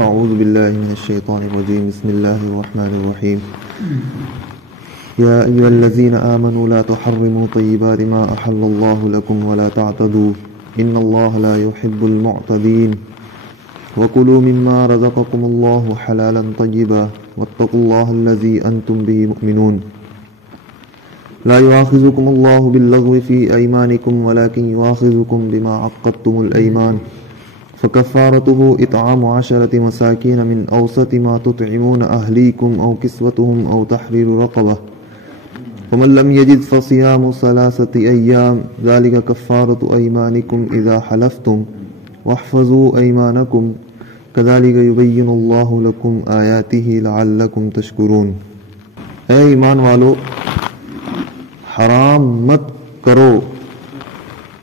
أعوذ بالله من الشيطان الرجيم. بسم الله الرحمن الرحيم. يا أيها الذين آمنوا لا تحرموا طيبات ما أحل الله لكم ولا تعتدوا إن الله لا يحب المعتدين وكلوا مما رزقكم الله حلالا طيبا واتقوا الله الذي أنتم به مؤمنون. لا يؤاخذكم الله باللغو في أيمانكم ولكن يؤاخذكم بما عقدتم الأيمان فكفارته إطعام 10 مساكين من أوسط ما تطعمون أهليكم أو كسوتهم أو تحرير رقبة فمن لم يجد فصيام 3 أيام ذلك كفارة أيمانكم إذا حلفتم واحفظوا أيمانكم كذلك يبين الله لكم آياته لعلكم تشكرون. اے ایمان والو، حرام مت کرو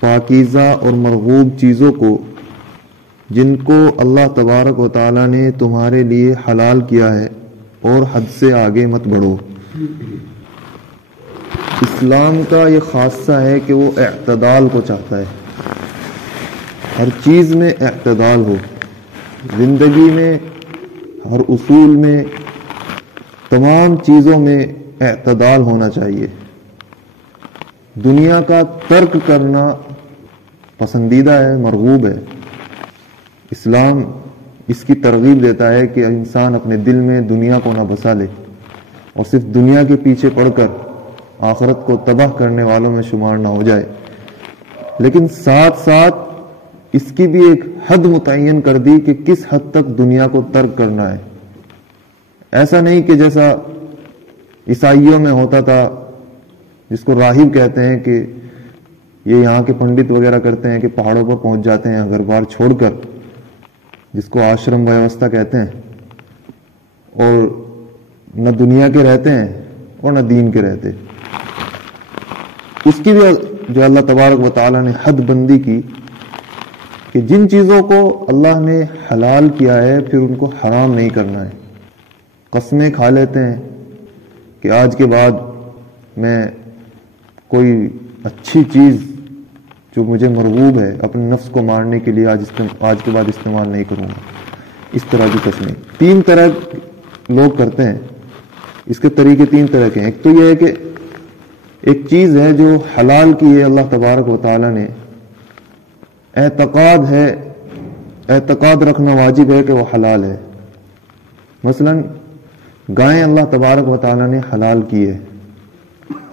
پاکیزہ اور مرغوب چیزوں کو جن کو اللہ تبارک و تعالی نے تمہارے لیے حلال کیا ہے، اور حد سے آگے مت بڑھو. اسلام کا یہ خاصہ ہے کہ وہ اعتدال کو چاہتا ہے. ہر چیز میں اعتدال ہو، زندگی میں، ہر اصول میں، تمام چیزوں میں اعتدال ہونا چاہیے. دنیا کا ترک کرنا پسندیدہ ہے، مرغوب ہے. اسلام اس کی ترغیب دیتا ہے کہ انسان اپنے دل میں دنیا کو نہ بسا لے اور صرف دنیا کے پیچھے پڑ کر آخرت کو تباہ کرنے والوں میں شمار نہ ہو جائے. لیکن ساتھ ساتھ اس کی بھی ایک حد متعین کر دی کہ کس حد تک دنیا کو ترک کرنا ہے. ایسا نہیں کہ جیسا عیسائیوں میں ہوتا تھا، جس کو راہب کہتے ہیں، کہ یہ یہاں کے پنڈت وغیرہ کرتے ہیں کہ پہاڑوں پر پہنچ جاتے ہیں گھر بار چھوڑ کر، جس کو آشرم ویوستھا کہتے ہیں، اور نہ دنیا کے رہتے ہیں اور نہ دین کے رہتے. اس کی بھی جو اللہ تبارک و تعالی نے حد بندی کی کہ جن چیزوں کو اللہ نے حلال کیا ہے پھر ان کو حرام نہیں کرنا ہے. قسمیں کھا لیتے ہیں کہ آج کے بعد میں کوئی اچھی چیز جو مجھے مرغوب ہے اپنے نفس کو مارنے کے لیے آج کے بعد استعمال نہیں کروں گا. اس طرح کی قسمیں 3 طرح لوگ کرتے ہیں. اس کے طریقے 3 طرح کے ہیں. ایک تو یہ ہے کہ ایک چیز ہے جو حلال کی ہے اللہ تبارک و تعالی نے، اعتقاد رکھنا واجب ہے کہ وہ حلال ہے. مثلا گائیں اللہ تبارک و تعالی نے حلال کی ہے،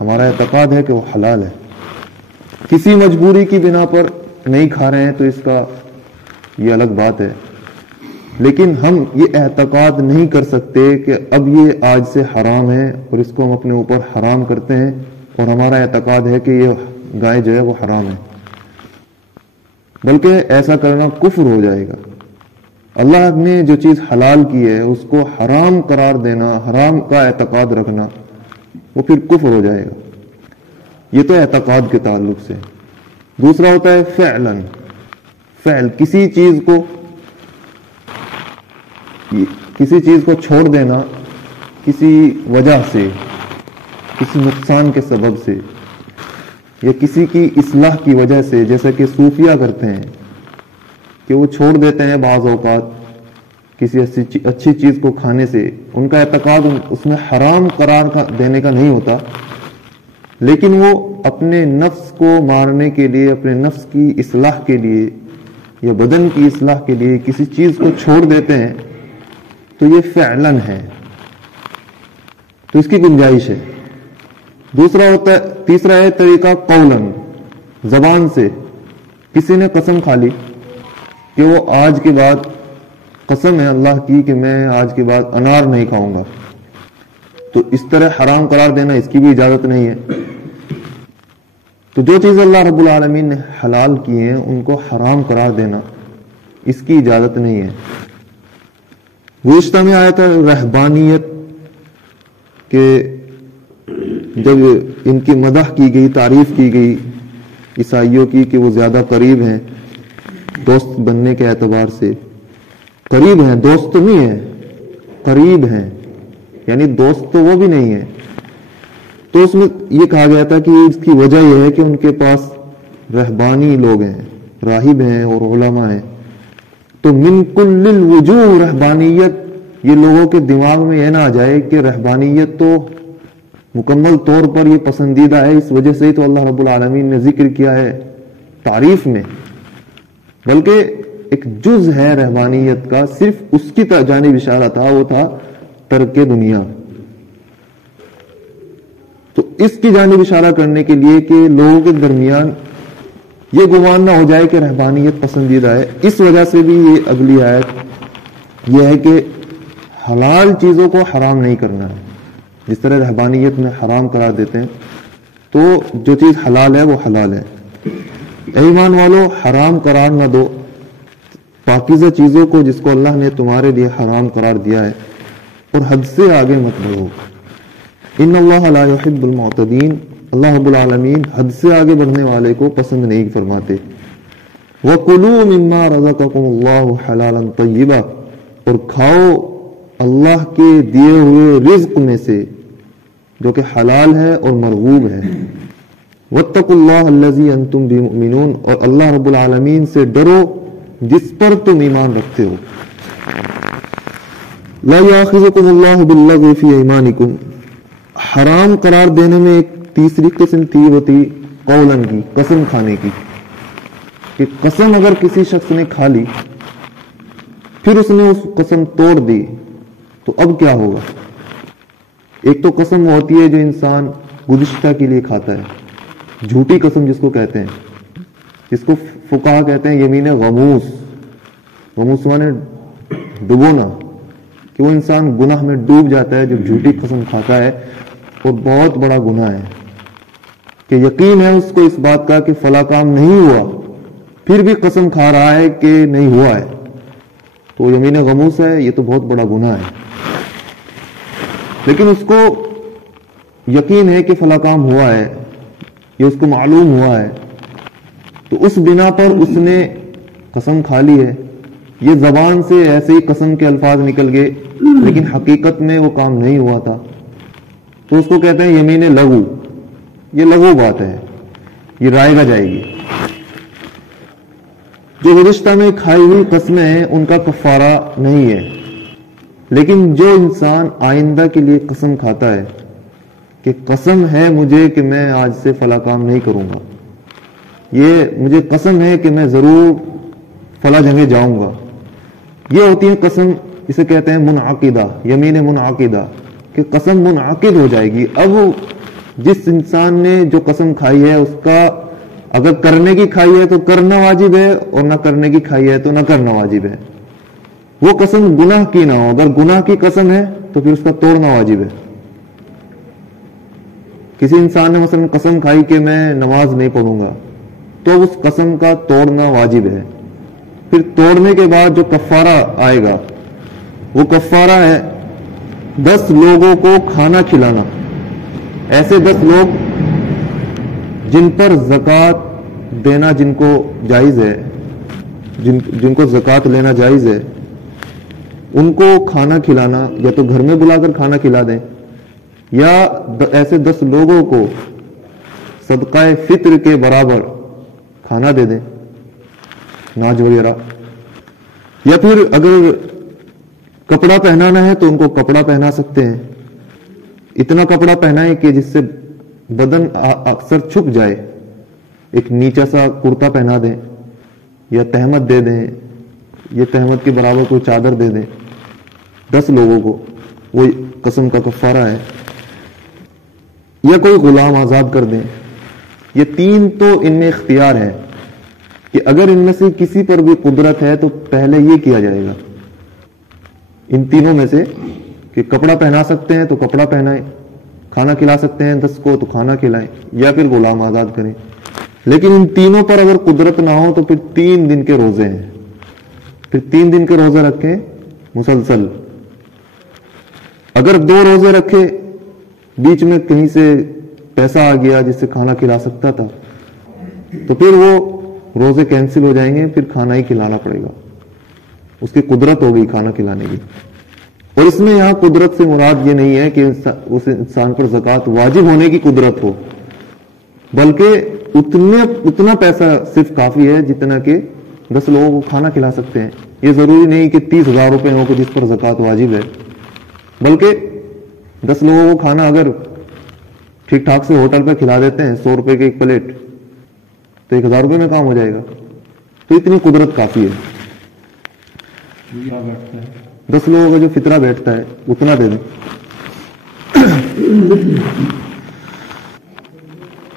ہمارا اعتقاد ہے کہ وہ حلال ہے. کسی مجبوری کی بنا پر نہیں کھا رہے ہیں تو اس کا یہ الگ بات ہے. لیکن ہم یہ اعتقاد نہیں کر سکتے کہ اب یہ آج سے حرام ہے اور اس کو ہم اپنے اوپر حرام کرتے ہیں اور ہمارا اعتقاد ہے کہ یہ گائے جو ہے وہ حرام ہے. بلکہ ایسا کرنا کفر ہو جائے گا. اللہ نے جو چیز حلال کی ہے اس کو حرام قرار دینا، حرام کا اعتقاد رکھنا، وہ پھر کفر ہو جائے گا. یہ تو اعتقاد کے تعلق سے. دوسرا ہوتا ہے فعل، کسی چیز کو چھوڑ دینا کسی وجہ سے، کسی نقصان کے سبب سے یا کسی کی اصلاح کی وجہ سے، جیسا کہ صوفیہ کرتے ہیں کہ وہ چھوڑ دیتے ہیں بعض اوقات کسی اچھی چیز کو کھانے سے. ان کا اعتقاد اس میں حرام قرار دینے کا نہیں ہوتا، لیکن وہ اپنے نفس کو مارنے کے لیے، اپنے نفس کی اصلاح کے لیے یا بدن کی اصلاح کے لیے کسی چیز کو چھوڑ دیتے ہیں، تو یہ فعلن ہے، تو اس کی گنجائش ہے. تیسرا ہے طریقہ قولن، زبان سے. کسی نے قسم کھا لی کہ وہ آج کے بعد، قسم ہے اللہ کی کہ میں آج کے بعد انار نہیں کھاؤں گا، تو اس طرح حرام قرار دینا اس کی بھی اجازت نہیں ہے. تو جو چیز اللہ رب العالمین نے حلال کی ہیں ان کو حرام قرار دینا اس کی اجازت نہیں ہے. گزشتہ میں آیا تھا رہبانیت کہ جب ان کی مدح کی گئی، تعریف کی گئی عیسائیوں کی کہ وہ زیادہ قریب ہیں دوست بننے کے اعتبار سے. قریب ہیں، دوست تو نہیں ہے، قریب ہیں، یعنی دوست تو وہ بھی نہیں ہے. تو اس میں یہ کہا گیا تھا کہ اس کی وجہ یہ ہے کہ ان کے پاس رہبانی لوگ ہیں، راہب ہیں اور علماء ہیں، تو من کل الوجوہ رہبانیت، یہ لوگوں کے دماغ میں یہ نہ آ جائے کہ رہبانیت تو مکمل طور پر یہ پسندیدہ ہے، اس وجہ سے ہی تو اللہ رب العالمین نے ذکر کیا ہے تعریف میں، بلکہ ایک جز ہے رہبانیت کا، صرف اس کی جانب اشارہ تھا، وہ تھا ترک دنیا۔ تو اس کی جانب اشارہ کرنے کے لیے کہ لوگوں کے درمیان یہ گمان نہ ہو جائے کہ رہبانیت پسندیدہ ہے، اس وجہ سے بھی یہ اگلی آیت یہ ہے کہ حلال چیزوں کو حرام نہیں کرنا ہے۔ جس طرح رہبانیت میں حرام قرار دیتے ہیں، تو جو چیز حلال ہے وہ حلال ہے۔ اے ایمان والو، حرام قرار نہ دو پاکیزہ چیزوں کو جس کو اللہ نے تمہارے لیے حرام قرار دیا ہے، اور حد سے آگے مت بڑھو۔ ان اللہ لا يحب المعتدین، اللہ رب العالمین حد سے آگے بڑھنے والے کو پسند نہیں فرماتے۔ وَكُلُوا مِمَّا رَزَقَكُمُ اللَّهُ حَلَالًا طَيِّبًا، اور کھاؤ اللہ کے دیے ہوئے رزق میں سے جو کہ حلال ہے اور مرغوب ہے۔ وَاتَّقُوا اللَّهَ الَّذِي أَنْتُمْ بِهِ مُؤْمِنُونَ، اور اللہ رب العالمین سے ڈرو جس پر تم ایمان رکھتے ہو۔ لَا يَأْخُذُكُمُ اللَّهُ بِاللَّغْوِ فِي أَيْمَانِكُمْ، حرام قرار دینے میں ایک تیسری قسم تھی، وہ تھی قولن کی، قسم کھانے کی، کہ قسم اگر کسی شخص نے کھا لی پھر اس نے اس قسم توڑ دی تو اب کیا ہوگا؟ ایک تو قسم ہوتی ہے جو انسان گزشتہ کے لیے کھاتا ہے، جھوٹی قسم جس کو کہتے ہیں، جس کو فقہا کہتے ہیں یمین غموس۔ غموس مانے ڈبونا، کہ وہ انسان گناہ میں ڈوب جاتا ہے جب جھوٹی قسم کھاتا ہے، اور بہت بڑا گناہ ہے کہ یقین ہے اس کو اس بات کا کہ فلاں کام نہیں ہوا، پھر بھی قسم کھا رہا ہے کہ نہیں ہوا ہے، تو یمین غموس ہے، یہ تو بہت بڑا گناہ ہے۔ لیکن اس کو یقین ہے کہ فلاں کام ہوا ہے، یہ اس کو معلوم ہوا ہے، تو اس بنا پر اس نے قسم کھا لی ہے۔ یہ زبان سے ایسے ہی قسم کے الفاظ نکل گئے، لیکن حقیقت میں وہ کام نہیں ہوا تھا، تو اس کو کہتے ہیں یمین لغو۔ یہ لغو بات ہے، یہ رائے گا جائے گی۔ جو گزشتہ میں کھائی ہوئی قسمیں ہیں ان کا کفارہ نہیں ہے، لیکن جو انسان آئندہ کے لیے قسم کھاتا ہے کہ قسم ہے مجھے کہ میں آج سے فلاں کام نہیں کروں گا، یہ مجھے قسم ہے کہ میں ضرور فلاں جگہ جاؤں گا، یہ ہوتی ہے قسم، اسے کہتے ہیں منعقدہ، یمین منعقدہ، کہ قسم منعقد ہو جائے گی۔ اب جس انسان نے جو قسم کھائی ہے اس کا اگر کرنے کی کھائی ہے تو کرنا واجب ہے، اور نہ کرنے کی کھائی ہے تو نہ کرنا واجب ہے۔ وہ قسم گناہ کی نہ ہو، اگر گناہ کی قسم ہے تو پھر اس کا توڑنا واجب ہے۔ کسی انسان نے مثلا قسم کھائی کہ میں نماز نہیں پڑھوں گا، تو اس قسم کا توڑنا واجب ہے۔ پھر توڑنے کے بعد جو کفارہ آئے گا وہ کفارہ ہے 10 لوگوں کو کھانا کھلانا، ایسے 10 لوگ جن پر زکوٰۃ دینا جن کو جائز ہے، جن کو زکوٰۃ لینا جائز ہے، ان کو کھانا کھلانا، یا تو گھر میں بلا کر کھانا کھلا دیں، یا ایسے 10 لوگوں کو صدقہ فطر کے برابر کھانا دے دیں، ناج وغیرہ، یا پھر اگر کپڑا پہنانا ہے تو ان کو کپڑا پہنا سکتے ہیں، اتنا کپڑا پہنائیں کہ جس سے بدن اکثر چھپ جائے، ایک نیچا سا کرتا پہنا دیں، یا تہمت دے دیں، یہ تہمت کے برابر کوئی چادر دے دیں 10 لوگوں کو، وہ قسم کا کفارہ ہے، یا کوئی غلام آزاد کر دیں۔ یہ 3 تو ان میں اختیار ہے کہ اگر ان میں سے کسی پر بھی قدرت ہے تو پہلے یہ کیا جائے گا، ان تینوں میں سے، کہ کپڑا پہنا سکتے ہیں تو کپڑا پہنائیں، کھانا کھلا سکتے ہیں 10 کو تو کھانا کھلائیں، یا پھر غلام آزاد کریں۔ لیکن ان تینوں پر اگر قدرت نہ ہو تو پھر 3 دن کے روزے ہیں، پھر 3 دن کے روزے رکھیں مسلسل۔ اگر 2 روزے رکھے، بیچ میں کہیں سے پیسہ آ گیا جس سے کھانا کھلا سکتا تھا، تو پھر وہ روزے کینسل ہو جائیں گے، پھر کھانا ہی کھلانا پڑے گا، اس کی قدرت ہو گئی کھانا کھلانے کی۔ اور اس میں یہاں قدرت سے مراد یہ نہیں ہے کہ اس انسان پر زکوٰۃ واجب ہونے کی قدرت ہو، بلکہ اتنا پیسہ صرف کافی ہے جتنا کہ 10 لوگوں کو کھانا کھلا سکتے ہیں۔ یہ ضروری نہیں کہ 30,000 روپے ہوں کہ جس پر زکوٰۃ واجب ہے، بلکہ 10 لوگوں کو کھانا اگر ٹھیک ٹھاک سے ہوٹل پہ کھلا دیتے ہیں 100 روپے کی ایک پلیٹ، تو 1,000 روپے میں کام ہو جائے گا. تو اتنی قدرت کافی ہے. 10 لوگوں کا جو فطرہ بیٹھتا ہے اتنا دے دیں.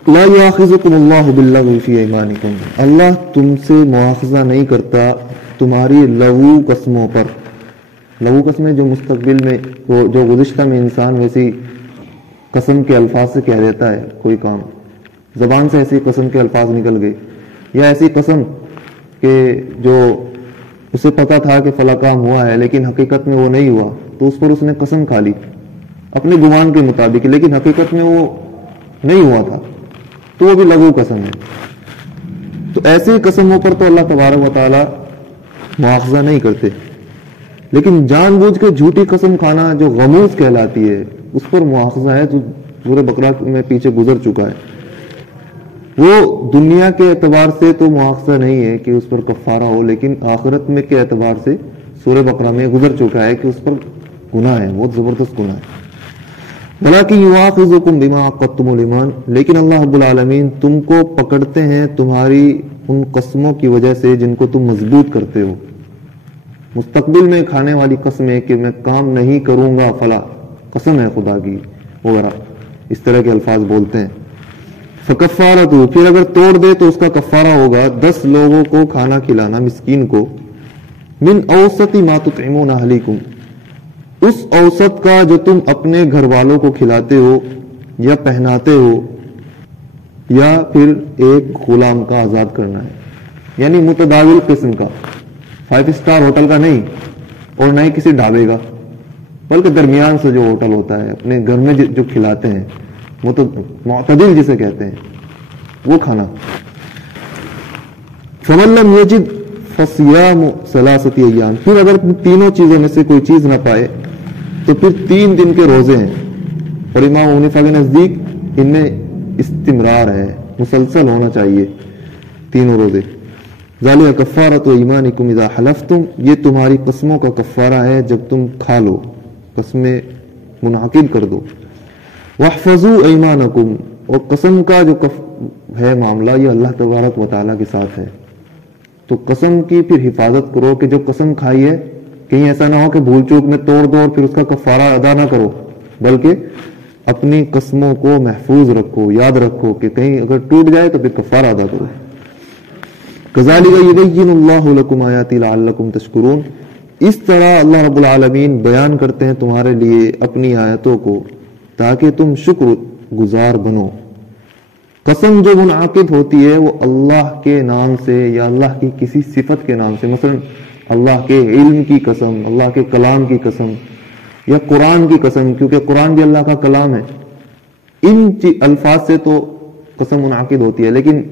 لا یؤاخذکم اللہ باللغو فی ایمانکم، اللہ تم سے مواخذہ نہیں کرتا تمہاری لغو قسموں پر. لغو قسمیں جو مستقبل میں جو گزشتہ میں انسان ویسی قسم کے الفاظ سے کہہ دیتا ہے، کوئی کام زبان سے ایسی قسم کے الفاظ نکل گئے، یا ایسی قسم کہ جو اسے پتا تھا کہ فلاں کام ہوا ہے لیکن حقیقت میں وہ نہیں ہوا، تو اس پر اس نے قسم کھا لی اپنے گمان کے مطابق، لیکن حقیقت میں وہ نہیں ہوا تھا، تو وہ بھی لغو قسم ہے. تو ایسے قسموں پر تو اللہ تبارک و تعالی مواخذہ نہیں کرتے، لیکن جان بوجھ کے جھوٹی قسم کھانا جو غموز کہلاتی ہے اس پر مواخذہ ہے، جو سورہ بقرہ میں پیچھے گزر چکا ہے. وہ دنیا کے اعتبار سے تو مواخذہ نہیں ہے کہ اس پر کفارہ ہو، لیکن آخرت میں کے اعتبار سے سورہ بقرہ میں گزر چکا ہے کہ اس پر گناہ ہے، بہت زبردست گناہ ہے. وَلَكِنْ يُؤَاخِذُكُمْ بِمَا عَقَّدتُّمُ الْأَيْمَانَ، لیکن اللہ رب العالمین تم کو پکڑتے ہیں تمہاری ان قسموں کی وجہ سے جن کو تم مضبوط کرتے ہو. مستقبل میں کھانے والی قسمیں کہ میں کام نہیں کروں گا، فلا قسم ہے خدا کی وغیرہ، اس طرح کے الفاظ بولتے ہیں. فَكَفَّارَتُهُ، پھر اگر توڑ دے تو اس کا کفارہ ہوگا 10 لوگوں کو کھانا کھلانا، مسکین کو، من اوسط ما تطعمون اہلیکم، اس اوسط کا جو تم اپنے گھر والوں کو کھلاتے ہو یا پہناتے ہو، یا پھر ایک غلام کا آزاد کرنا ہے. یعنی متداول قسم کا، 5 اسٹار ہوٹل کا نہیں اور نہ ہی کسی ڈھابے کا، بلکہ درمیان سے جو ہوٹل ہوتا ہے اپنے گھر میں جو کھلاتے ہیں، معتدل جسے کہتے ہیں، وہ کھانا. فَمَن لَّمْ يَجِدْ فَصِيَامُ ثَلَاثَةِ أَيَّامٍ، پھر اگر تینوں چیزوں میں سے کوئی چیز نہ پائے تو پھر 3 دن کے روزے ہیں. اور امام حنیفہ کے نزدیک ان میں استمرار ہے، مسلسل ہونا چاہیے تینوں روزے. ذَلِكَ كَفَّارَةُ أَيْمَانِكُمْ إِذَا حَلَفْتُمْ، یہ تمہاری قسموں کا کفارہ ہے جب تم کھا لو، قسمیں منعقد کر دو. وَاحْفَظُوا أَيْمَانَكُمْ، اور قسم کا جو ہے معاملہ یہ اللہ تبارک و تعالیٰ کے ساتھ ہے، تو قسم کی پھر حفاظت کرو کہ جو قسم کھائی ہے کہیں ایسا نہ ہو کہ بھول چوک میں توڑ دو اور پھر اس کا کفارہ ادا نہ کرو، بلکہ اپنی قسموں کو محفوظ رکھو، یاد رکھو کہ کہیں اگر ٹوٹ جائے تو پھر کفارہ ادا کرو. كَذَلِكَ يُبَيِّنُ اللَّهُ لَكُمْ آيَاتِهِ لَعَلَّكُمْ تَشْكُرُونَ، اس طرح اللہ رب العالمین بیان کرتے ہیں تمہارے لیے اپنی آیتوں کو تاکہ تم شکر گزار بنو. قسم جو منعقد ہوتی ہے وہ اللہ کے نام سے یا اللہ کی کسی صفت کے نام سے، مثلا اللہ کے علم کی قسم، اللہ کے کلام کی قسم، یا قرآن کی قسم، کیونکہ قرآن بھی اللہ کا کلام ہے. ان الفاظ سے تو قسم منعقد ہوتی ہے، لیکن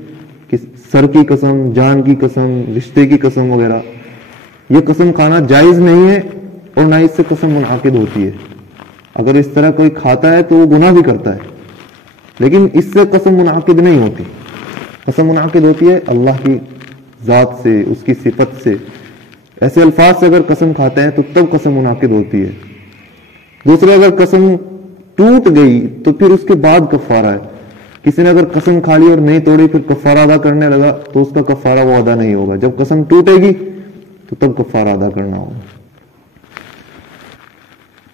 سر کی قسم، جان کی قسم، رشتے کی قسم وغیرہ یہ قسم کھانا جائز نہیں ہے اور نہ اس سے قسم منعقد ہوتی ہے. اگر اس طرح کوئی کھاتا ہے تو وہ گناہ بھی کرتا ہے، لیکن اس سے قسم منعقد نہیں ہوتی. قسم منعقد ہوتی ہے اللہ کی ذات سے، اس کی صفت سے. ایسے الفاظ سے اگر قسم کھاتے ہیں تو تب قسم منعقد ہوتی ہے. دوسرے اگر قسم ٹوٹ گئی تو پھر اس کے بعد کفارہ ہے. کسی نے اگر قسم کھا لی اور نہیں توڑی پھر کفارہ ادا کرنے لگا تو اس کا کفارہ وہ ادا نہیں ہوگا. جب قسم ٹوٹے گی تو تب کفارہ ادا کرنا ہوگا.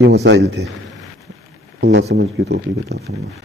یہ مسائل تھے. اللہ سمجھ کی توفیق عطا فرمائے.